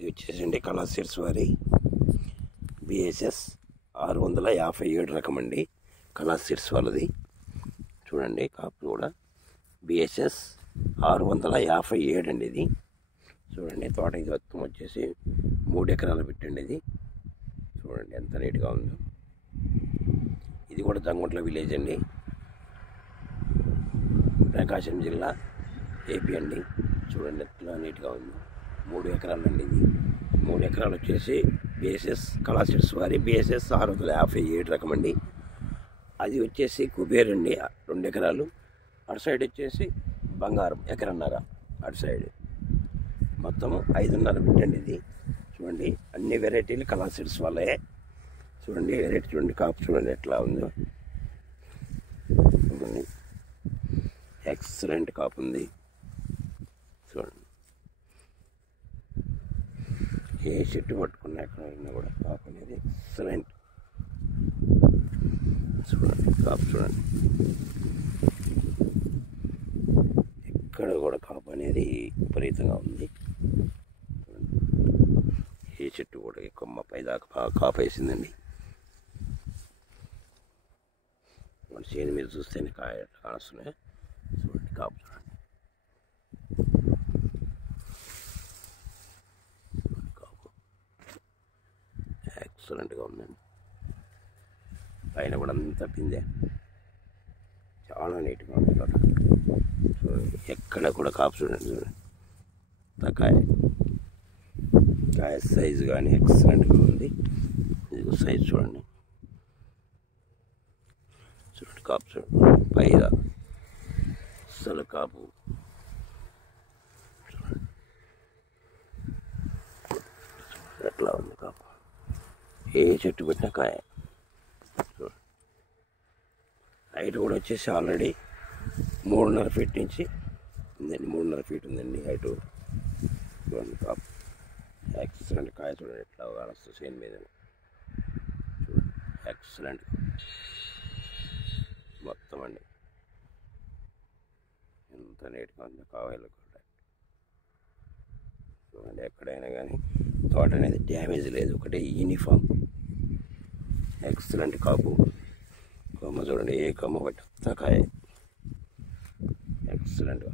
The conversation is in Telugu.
ఇది వచ్చేసండి కళా సీడ్స్ వారి బిఎస్ఎస్ 657 రకం అండి. కళా సీడ్స్ వాళ్ళది చూడండి, కాపు కూడా బిఎస్ఎస్ 657 అండి. ఇది చూడండి, తోట ఇది మొత్తం వచ్చేసి 3 ఎకరాలు పెట్టండి. ఇది చూడండి ఎంత నీట్గా ఉందో. ఇది కూడా జంగుంట్ల విలేజ్ అండి, ప్రకాశం జిల్లా, ఏపీ అండి. చూడండి ఎట్లా నీట్గా ఉందో. 3 ఎకరాలు అండి. ఇది 3 ఎకరాలు వచ్చేసి బిఎస్ఎస్ కళా సీడ్స్ వారి బిఎస్ఎస్ 657 రకం అండి. అది వచ్చేసి కుబేర్ అండి, 2 ఎకరాలు. అటు సైడ్ వచ్చేసి బంగారం ఎకరన్నర. అటు సైడ్ మొత్తం 5.5 పెట్టండి. ఇది చూడండి అన్ని వెరైటీలు కళా సీడ్స్ వాళ్ళే. చూడండి వెరైటీ చూడండి, కాపు చూడండి ఎట్లా ఉందో. చూడండి ఎక్సలెంట్ కాపు ఉంది. చూడండి ఏ చెట్టు పట్టుకున్నా ఎక్కడైనా కూడా కాపు అనేది ఎక్సలెంట్. చూడండి కాపు చూడండి, ఎక్కడ కూడా కాపు అనేది విపరీతంగా ఉంది. ఏ చెట్టు కూడా కొమ్మ పైదాకా బాగా కాపు వేసిందండి. చేను మీద చూస్తేనే కాయ కాస్తున్నాయి. చూడండి కాపు చూడండి, కాపు ఎక్సలెంట్గా ఉందండి. పైన కూడా అంతా పిందే, చాలా నీట్గా ఉంది తోట. చూడండి ఎక్కడ కూడా కాపు చూడండి. చూడండి కాయ సైజు కానీ ఎక్సలెంట్గా ఉంది. ఇది సైజు చూడండి. చూడండి కాపు చూడండి, పైగా అసలు కాపు చూడండి ఎట్లా ఉంది కాపు. ఏ చెట్టు పెట్టినా కాయ. చూడండి హైట్ కూడా వచ్చేసి ఆల్రెడీ 3.5 ఫీట్ నుంచి ఉందండి. 3.5 ఫీట్ ఉందండి హైటు. చూడండి కాపు ఎక్సలెంట్. కాయ చూడండి ఎట్లా కానొస్తుంది చేను మీద. చూడండి ఎక్సలెంట్ మొత్తం అండి. ఎంత నీట్గా ఉందో కాయలు కూడా. చూడండి ఎక్కడైనా కానీ తోట అనేది డ్యామేజ్ లేదు, ఒకటే యూనిఫామ్ ఎక్సలెంట్ కాపు. కొమ్మ చూడండి, ఏ కొమ్మ పట్టి కాయ ఎక్సలెంట్గా.